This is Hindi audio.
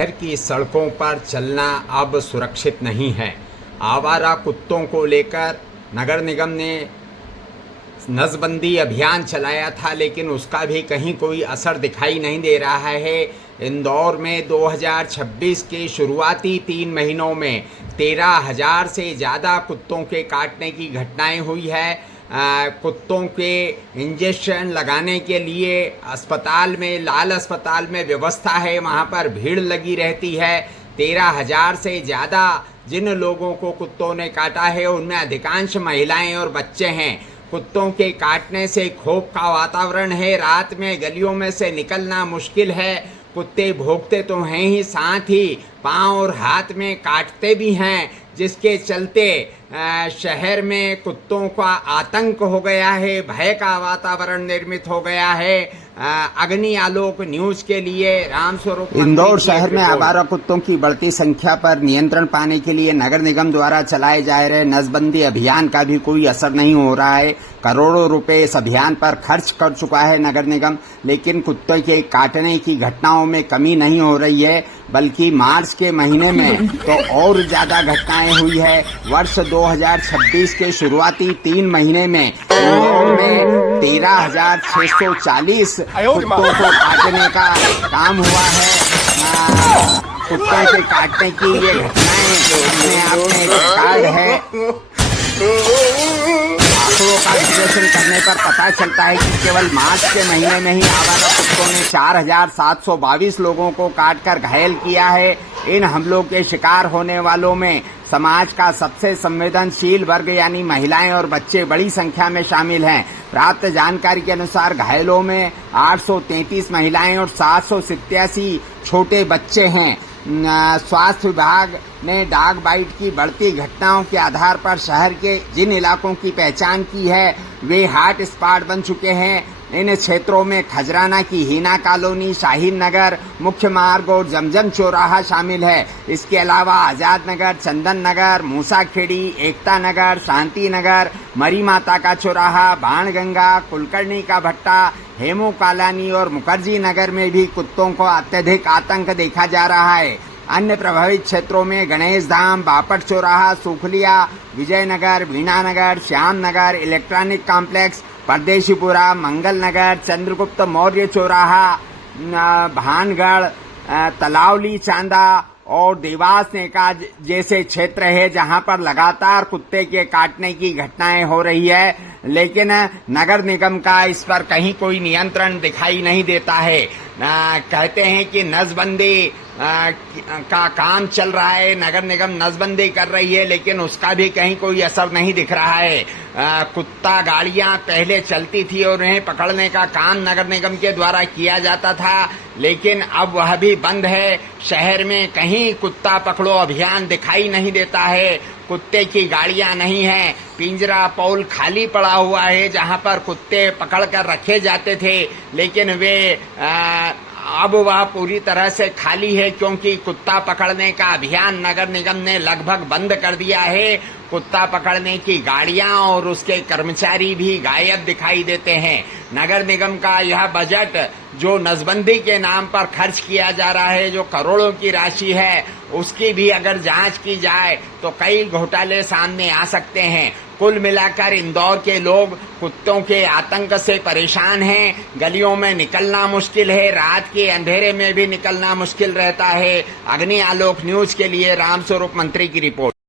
शहर की सड़कों पर चलना अब सुरक्षित नहीं है। आवारा कुत्तों को लेकर नगर निगम ने नसबंदी अभियान चलाया था, लेकिन उसका भी कहीं कोई असर दिखाई नहीं दे रहा है। इंदौर में 2026 के शुरुआती 3 महीनों में 13,000 से ज़्यादा कुत्तों के काटने की घटनाएं हुई है। कुत्तों के इंजेक्शन लगाने के लिए अस्पताल में, लाल अस्पताल में व्यवस्था है, वहाँ पर भीड़ लगी रहती है। 13,000 से ज़्यादा जिन लोगों को कुत्तों ने काटा है उनमें अधिकांश महिलाएं और बच्चे हैं। कुत्तों के काटने से खौफ का वातावरण है। रात में गलियों में से निकलना मुश्किल है। कुत्ते भौंकते तो हैं ही, साथ ही पाँव और हाथ में काटते भी हैं, जिसके चलते शहर में कुत्तों का आतंक हो गया है, भय का वातावरण निर्मित हो गया है। अग्नि आलोक न्यूज के लिए रामस्वरूप। इंदौर शहर में आवारा कुत्तों की बढ़ती संख्या पर नियंत्रण पाने के लिए नगर निगम द्वारा चलाए जा रहे नसबंदी अभियान का भी कोई असर नहीं हो रहा है। करोड़ों रुपए इस अभियान पर खर्च कर चुका है नगर निगम, लेकिन कुत्ते के काटने की घटनाओं में कमी नहीं हो रही है, बल्कि मार्च के महीने में तो और ज्यादा घटनाएं हुई है। वर्ष 2026 के शुरुआती 3 महीने में इंदौर में 13,640 कुत्तों को काटने का काम हुआ है। कुत्तों के काटने की ये घटनाएं अपने आप में एक रिकॉर्ड है। आंकड़ों का विश्लेषण करने पर पता चलता है कि केवल मार्च के महीने में ही आवारा कुत्तों ने 4,722 लोगों को काटकर घायल किया है। इन हमलों के शिकार होने वालों में समाज का सबसे संवेदनशील वर्ग यानी महिलाएं और बच्चे बड़ी संख्या में शामिल हैं। प्राप्त जानकारी के अनुसार घायलों में 833 महिलाएं और 787 छोटे बच्चे हैं। स्वास्थ्य विभाग ने डाग बाइट की बढ़ती घटनाओं के आधार पर शहर के जिन इलाकों की पहचान की है वे हॉट स्पॉट बन चुके हैं। इन क्षेत्रों में खजराना की हीना कॉलोनी, शाहीन नगर, मुख्य मार्ग और जमजम चौराहा शामिल है। इसके अलावा आजाद नगर, चंदन नगर, मूसाखेड़ी, एकता नगर, शांति नगर, मरी माता का चौराहा, बाणगंगा, कुलकर्णी का भट्टा, हेमू कॉलोनी और मुखर्जी नगर में भी कुत्तों को अत्यधिक आतंक देखा जा रहा है। अन्य प्रभावित क्षेत्रों में गणेश धाम, बापट चौराहा, सुखलिया, विजयनगर, वीणानगर, श्याम नगर, इलेक्ट्रॉनिक कॉम्प्लेक्स, परदेशीपुरा, मंगल नगर, चंद्रगुप्त मौर्य चौराहा, भानगढ़, तलावली, चांदा और देवास नेका जैसे क्षेत्र है जहां पर लगातार कुत्ते के काटने की घटनाएं हो रही है, लेकिन नगर निगम का इस पर कहीं कोई नियंत्रण दिखाई नहीं देता है। कहते हैं कि नसबंदी का काम चल रहा है, नगर निगम नसबंदी कर रही है, लेकिन उसका भी कहीं कोई असर नहीं दिख रहा है। कुत्ता गाड़ियां पहले चलती थी और उन्हें पकड़ने का काम नगर निगम के द्वारा किया जाता था, लेकिन अब वह भी बंद है। शहर में कहीं कुत्ता पकड़ो अभियान दिखाई नहीं देता है। कुत्ते की गाड़ियां नहीं है, पिंजरा पौल खाली पड़ा हुआ है जहां पर कुत्ते पकड़ कर रखे जाते थे, लेकिन वे अब वह पूरी तरह से खाली है, क्योंकि कुत्ता पकड़ने का अभियान नगर निगम ने लगभग बंद कर दिया है। कुत्ता पकड़ने की गाड़ियां और उसके कर्मचारी भी गायब दिखाई देते हैं। नगर निगम का यह बजट जो नसबंदी के नाम पर खर्च किया जा रहा है, जो करोड़ों की राशि है, उसकी भी अगर जांच की जाए तो कई घोटाले सामने आ सकते हैं। कुल मिलाकर इंदौर के लोग कुत्तों के आतंक से परेशान हैं। गलियों में निकलना मुश्किल है, रात के अंधेरे में भी निकलना मुश्किल रहता है। अग्नि आलोक न्यूज के लिए रामस्वरूप मंत्री की रिपोर्ट।